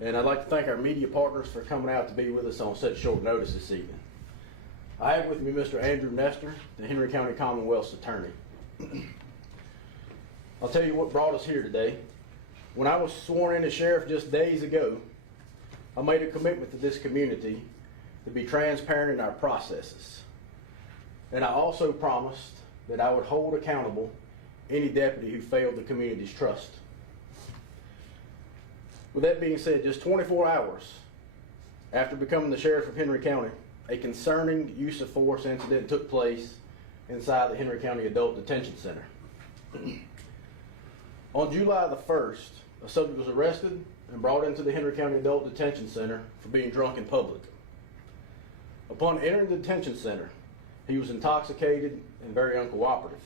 and I'd like to thank our media partners for coming out to be with us on such short notice this evening. I have with me Mr. Andrew Nestor, the Henry County Commonwealth's attorney. I'll tell you what brought us here today. When I was sworn in as sheriff just days ago, I made a commitment to this community to be transparent in our processes. And I also promised that I would hold accountable any deputy who failed the community's trust. With that being said, just 24 hours after becoming the sheriff of Henry County, a concerning use of force incident took place inside the Henry County Adult Detention Center. On July the 1st, a subject was arrested and brought into the Henry County Adult Detention Center for being drunk in public. Upon entering the detention center, he was intoxicated and very uncooperative.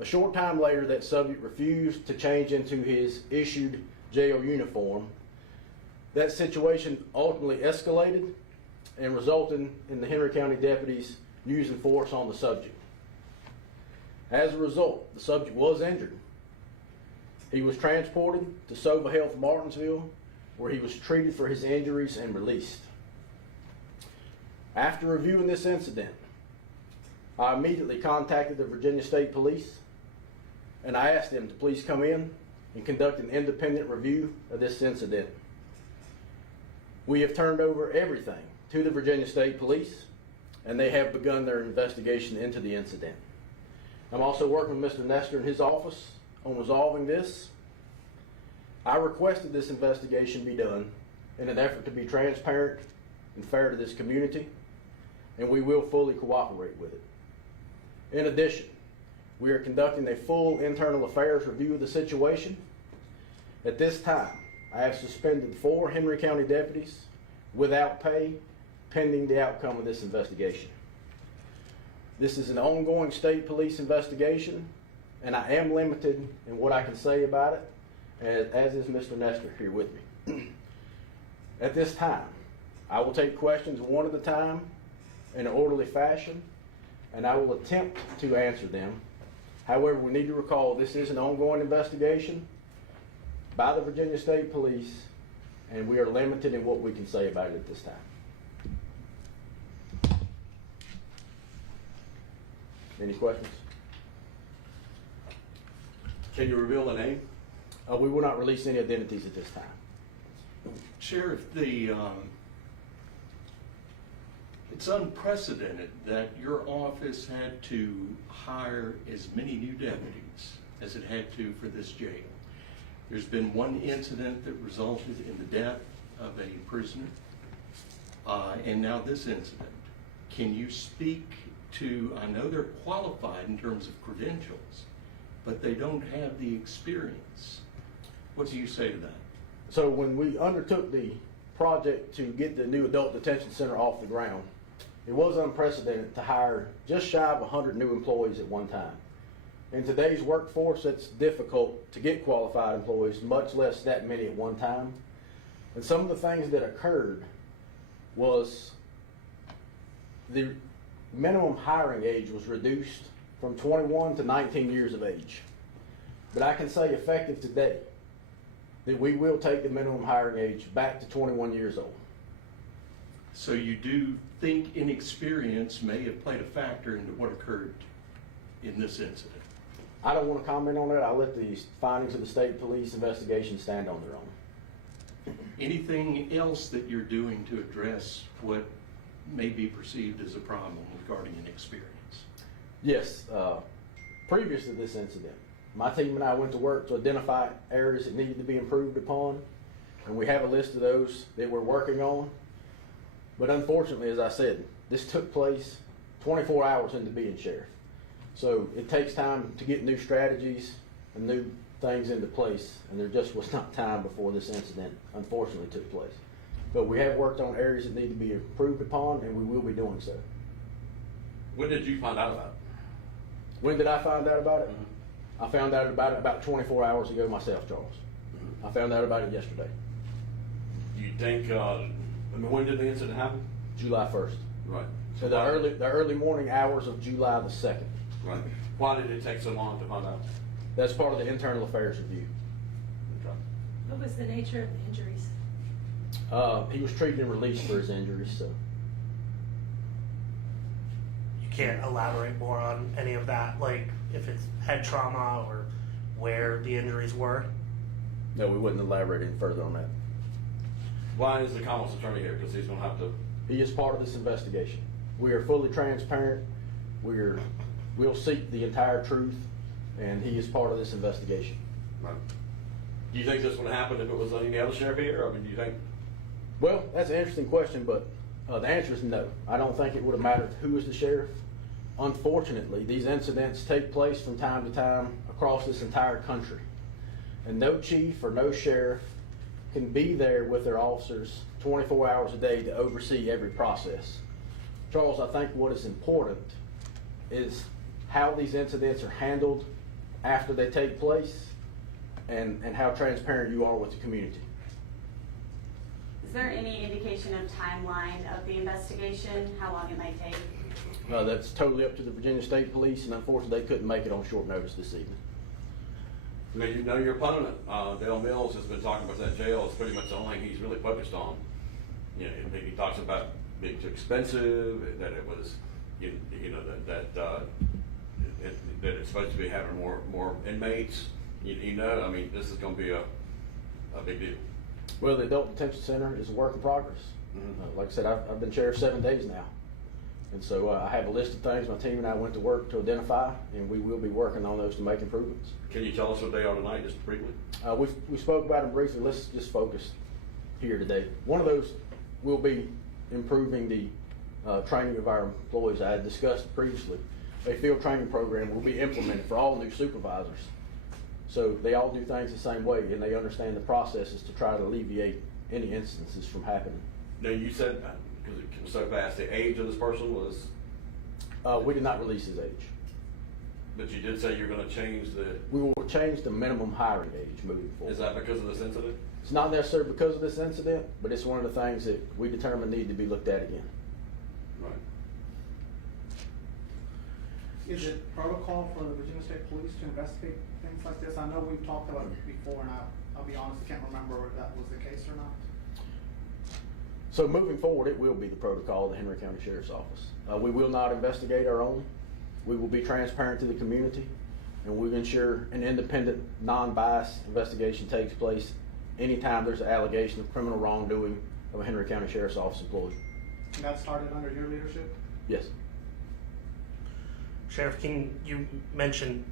A short time later, that subject refused to change into his issued jail uniform. That situation ultimately escalated and resulted in the Henry County deputies using force on the subject. As a result, the subject was injured. He was transported to Sova Health Martinsville, where he was treated for his injuries and released. After reviewing this incident, I immediately contacted the Virginia State Police, and I asked them to please come in and conduct an independent review of this incident. We have turned over everything to the Virginia State Police, and they have begun their investigation into the incident. I'm also working with Mr. Nestor in his office on resolving this. I requested this investigation be done in an effort to be transparent and fair to this community, and we will fully cooperate with it. In addition, we are conducting a full internal affairs review of the situation. At this time, I have suspended 4 Henry County deputies without pay, pending the outcome of this investigation. This is an ongoing state police investigation, and I am limited in what I can say about it, as is Mr. Nestor here with me. At this time, I will take questions one at a time in an orderly fashion, and I will attempt to answer them. However, we need to recall this is an ongoing investigation by the Virginia State Police, and we are limited in what we can say about it at this time. Any questions? Can you reveal the name? We will not release any identities at this time. Sheriff, it's unprecedented that your office had to hire as many new deputies as it had to for this jail. There's been one incident that resulted in the death of a prisoner, and now this incident. Can you speak to, I know they're qualified in terms of credentials, but they don't have the experience. What do you say to that? So when we undertook the project to get the new adult detention center off the ground, it was unprecedented to hire just shy of 100 new employees at one time. In today's workforce, it's difficult to get qualified employees, much less that many at one time. And some of the things that occurred was the minimum hiring age was reduced from 21 to 19 years of age. But I can say effective today that we will take the minimum hiring age back to 21 years old. So you do think inexperience may have played a factor into what occurred in this incident? I don't want to comment on it. I'll let the findings of the state police investigation stand on their own. Anything else that you're doing to address what may be perceived as a problem regarding inexperience? Yes, previous to this incident, my team and I went to work to identify areas that needed to be improved upon, and we have a list of those that we're working on. But unfortunately, as I said, this took place 24 hours into being sheriff. So it takes time to get new strategies and new things into place, and there just was not time before this incident unfortunately took place. But we have worked on areas that need to be improved upon, and we will be doing so. When did you find out about it? When did I find out about it? Mm-hmm. I found out about it about 24 hours ago myself, Charles. Mm-hmm. I found out about it yesterday. You think, when did the incident happen? July 1st. Right. So the early morning hours of July the 2nd. Right. Why did it take so long to find out? That's part of the internal affairs review. Okay. What was the nature of the injuries? He was treated and released for his injuries, so. You can't elaborate more on any of that, like if it's head trauma or where the injuries were? No, we wouldn't elaborate any further on that. Why is the Commonwealth's attorney here? Because he's gonna have to, He is part of this investigation. We are fully transparent. We'll seek the entire truth, and he is part of this investigation. right? Do you think this would happen if it was any other sheriff here? I mean, do you think? Well, that's an interesting question, but the answer is no. I don't think it would have mattered who was the sheriff. Unfortunately, these incidents take place from time to time across this entire country. And no chief or no sheriff can be there with their officers 24 hours a day to oversee every process. Charles, I think what is important is how these incidents are handled after they take place and how transparent you are with the community. Is there any indication of timeline of the investigation, how long it might take? That's totally up to the Virginia State Police, and unfortunately they couldn't make it on short notice this evening. I mean, you know your opponent, Dale Mills, has been talking about that jail. It's pretty much the only thing he's really focused on. You know, he talks about being too expensive, that it was, you know, that it's supposed to be having more inmates. You know, I mean, this is going to be a big deal. Well, the Adult Detention Center is a work in progress. Mhm. Like I said, I've been sheriff 7 days now. And so I have a list of things my team and I went to work to identify, and we will be working on those to make improvements. Can you tell us what they are tonight, just briefly? We spoke about them briefly. Let's just focus here today. One of those will be improving the training of our employees. I had discussed previously. A field training program will be implemented for all new supervisors. So they all do things the same way, and they understand the processes to try to alleviate any instances from happening. No, you said, because it was so fast, the age of this person was, We did not release his age. but you did say you're going to change the, We will change the minimum hiring age moving forward. is that because of this incident? It's not necessarily because of this incident, but it's one of the things that we determined need to be looked at again. Right. Is it protocol for the Virginia State Police to investigate things like this? I know we've talked about it before, and I'll be honest, I can't remember if that was the case or not. So moving forward, it will be the protocol of the Henry County Sheriff's Office. We will not investigate our own. We will be transparent to the community, and we will ensure an independent, non-biased investigation takes place anytime there's an allegation of criminal wrongdoing of a Henry County Sheriff's Office employee. And that started under your leadership? Yes. Sheriff, you mentioned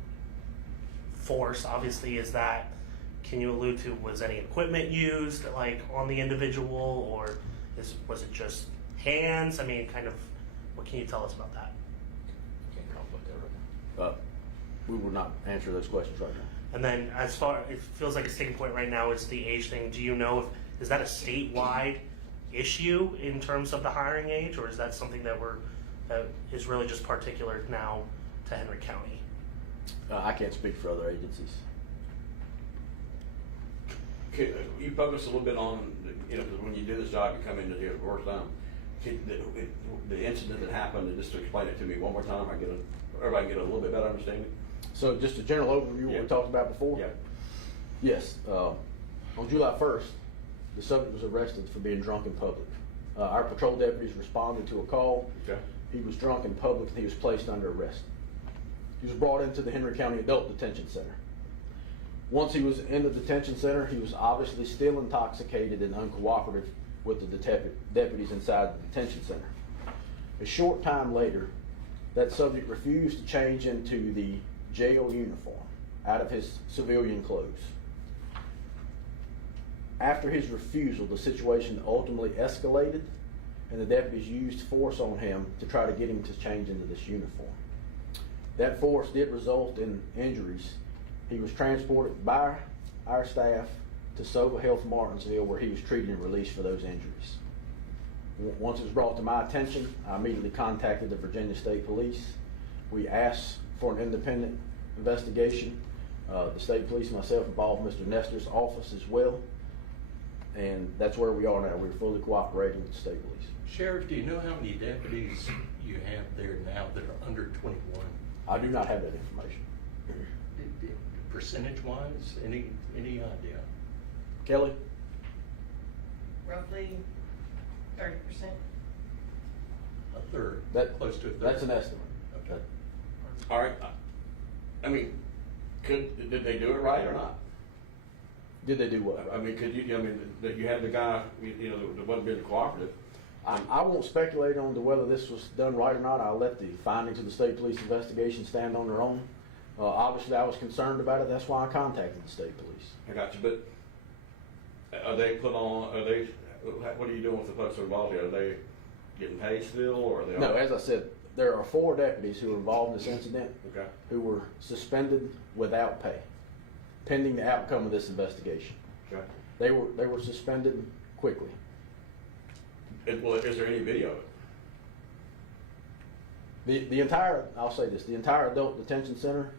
force, obviously, can you allude to, was any equipment used, like, on the individual, or was it just hands? I mean, kind of, what can you tell us about that? Can't conflict that right now. We will not answer those questions right now. And then, as far, it feels like a sticking point right now is the age thing. Do you know is that a statewide issue in terms of the hiring age, or is that something that is really just particular now to Henry County? I can't speak for other agencies. Okay, you focus a little bit on, you know, because when you do this job, you come into here the first time. The incident that happened, and just to explain it to me one more time, everybody get a little bit better understanding. So just a general overview of what we talked about before? Yeah. Yes. On July 1st, the subject was arrested for being drunk in public. Our patrol deputies responded to a call. Okay. He was drunk in public and he was placed under arrest. He was brought into the Henry County Adult Detention Center. Once he was in the detention center, he was obviously still intoxicated and uncooperative with the deputies inside the detention center. A short time later, that subject refused to change into the jail uniform out of his civilian clothes. After his refusal, the situation ultimately escalated, and the deputies used force on him to try to get him to change into this uniform. That force did result in injuries. He was transported by our staff to Sova Health Martinsville, where he was treated and released for those injuries. Once it was brought to my attention, I immediately contacted the Virginia State Police. We asked for an independent investigation. The state police and myself involved Mr. Nestor's office as well. And that's where we are now. We're fully cooperating with the state police. Sheriff, do you know how many deputies you have there now that are under 21? I do not have that information. Percentage-wise, any idea? Kelly? Roughly 30%. A third, That- close to a third. That's an estimate. Okay. All right, I mean, did they do it right or not? Did they do what? I mean, that you had the guy, that wasn't being cooperative. I won't speculate on whether this was done right or not. I'll let the findings of the state police investigation stand on their own. Obviously, I was concerned about it. That's why I contacted the state police. I got you, but what are you doing with the folks who are involved here? Are they getting paid still, or are they? No, as I said, there are 4 deputies who were involved in this incident Okay. who were suspended without pay, pending the outcome of this investigation. Okay. They were suspended quickly. Well, is there any video of it? The entire, I'll say this, the entire adult detention center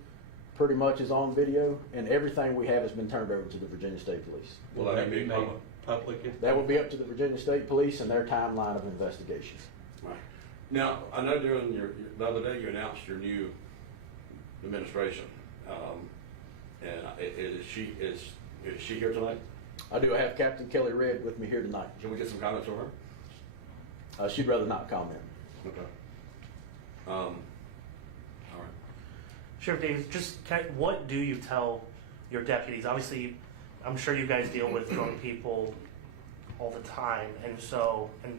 pretty much is on video, and everything we have has been turned over to the Virginia State Police. Will that be made public? public? That will be up to the Virginia State Police and their timeline of investigation. Right. Now, I know during the other day you announced your new administration, and is she here tonight? I do have Captain Kelly Red with me here tonight. Can we get some comments from her? She'd rather not comment. Okay. All right. Sheriff Davis, what do you tell your deputies? Obviously, I'm sure you guys deal with drunk people all the time, and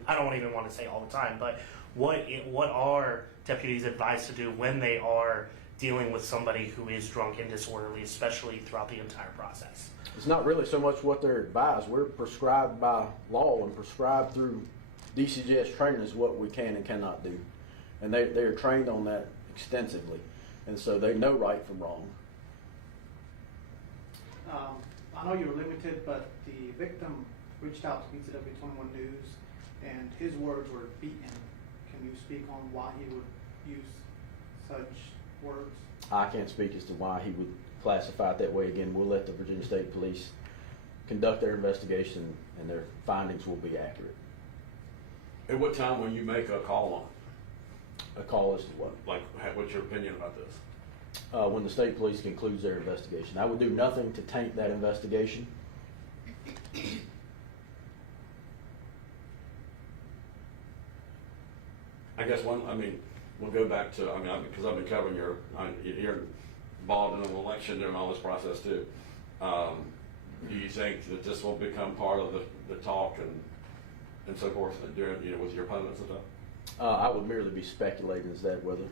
I don't even want to say all the time, but what are deputies advised to do when they are dealing with somebody who is drunk and disorderly, especially throughout the entire process? It's not really so much what they're advised. We're prescribed by law and prescribed through DCGS training is what we can and cannot do. And they're trained on that extensively. And so they know right from wrong. I know you're limited, but the victim reached out to BCW 21 News, and his words were beaten. Can you speak on why he would use such words? I can't speak as to why he would classify it that way. Again, we'll let the Virginia State Police conduct their investigation, and their findings will be accurate. At what time will you make a call on it? A call as to what? Like, what's your opinion about this? When the state police concludes their investigation. I would do nothing to taint that investigation. I guess we'll go back to, because I've been covering you're involved in an election during all this process too. Do you think that this will become part of the talk and so forth during, with your opponents and stuff? I would merely be speculating as that whether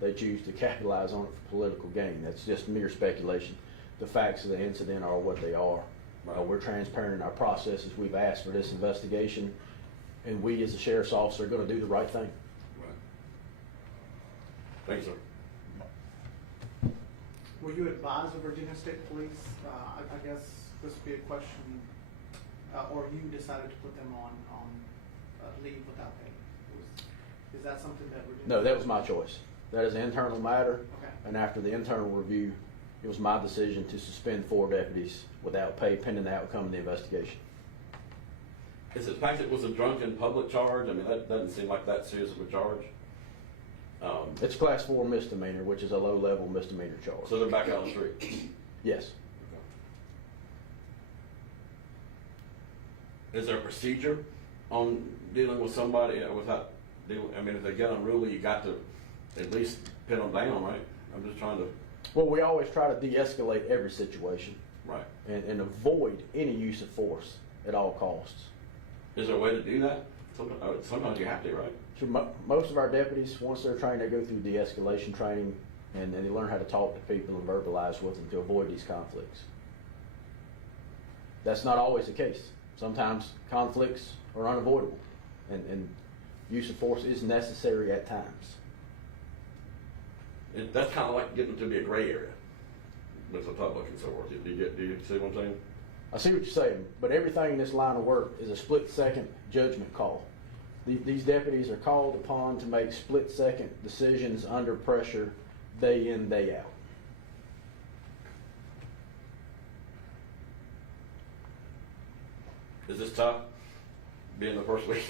they choose to capitalize on it for political gain. That's just mere speculation. The facts of the incident are what they are. Right. We're transparent in our processes. We've asked for this investigation, and we as a sheriff's officer are going to do the right thing. Right. Thank you, sir. Were you advised of Virginia State Police? I guess this would be a question, or you decided to put them on leave without pay? Is that something that Virginia? No, that was my choice. That is an internal matter, Okay. and after the internal review, it was my decision to suspend 4 deputies without pay pending the outcome of the investigation. Is it the fact that it was a drunken public charge? That doesn't seem like that serious of a charge. It's a class 4 misdemeanor, which is a low-level misdemeanor charge. So they're back out on the street. Yes. Is there a procedure on dealing with somebody without dealing? If they get unruly, you got to at least pin them down, right? I'm just trying to. Well, we always try to de-escalate every situation. Right. And avoid any use of force at all costs. Is there a way to do that? Sometimes you have to, right? So most of our deputies, once they're trained, they go through de-escalation training, and they learn how to talk to people and verbalize with them to avoid these conflicts. That's not always the case. Sometimes conflicts are unavoidable, and use of force is necessary at times. That's kind of like getting to be a gray area with the public and so forth. Do you see what I'm saying? I see what you're saying, but everything in this line of work is a split-second judgment call. These deputies are called upon to make split-second decisions under pressure, day in, day out. Is this tough, being the first week?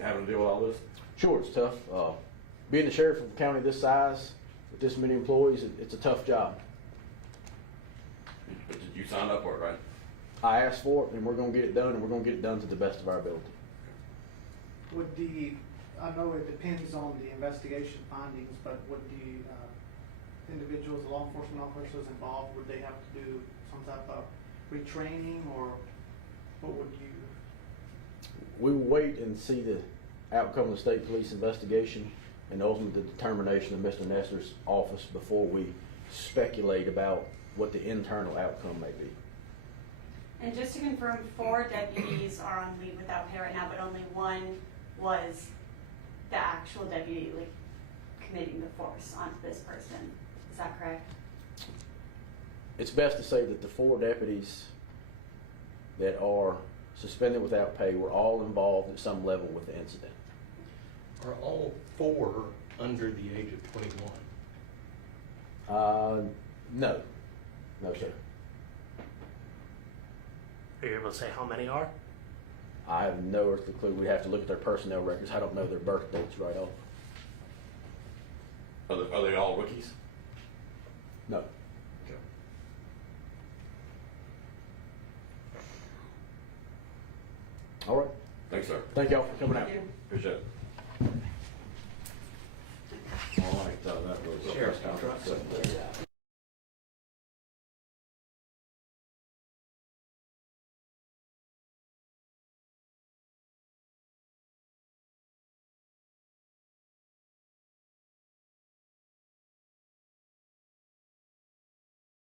Having to deal with all this? Sure, it's tough. Being the sheriff of a county this size, with this many employees, it's a tough job. But you signed up for it, right? I asked for it, and we're gonna get it done, and we're gonna get it done to the best of our ability. Would I know it depends on the investigation findings, but would the individuals, the law enforcement officers involved, would they have to do some type of retraining, or what would you? We will wait and see the outcome of the state police investigation and ultimately the determination of Mr. Nestor's office before we speculate about what the internal outcome may be. And just to confirm, 4 deputies are on leave without pay right now, but only one was the actual deputy, like, committing the force onto this person. Is that correct? It's best to say that the 4 deputies that are suspended without pay were all involved at some level with the incident. Are all 4 under the age of 21? No. No, sir. Are you able to say how many are? I have no earthly clue. We'd have to look at their personnel records. I don't know their birth dates right off. Are they all rookies? No. Okay. All right. Thanks, sir. Thank y'all for coming out. Thank you. Appreciate it. All right, that was. Sheriff's contract.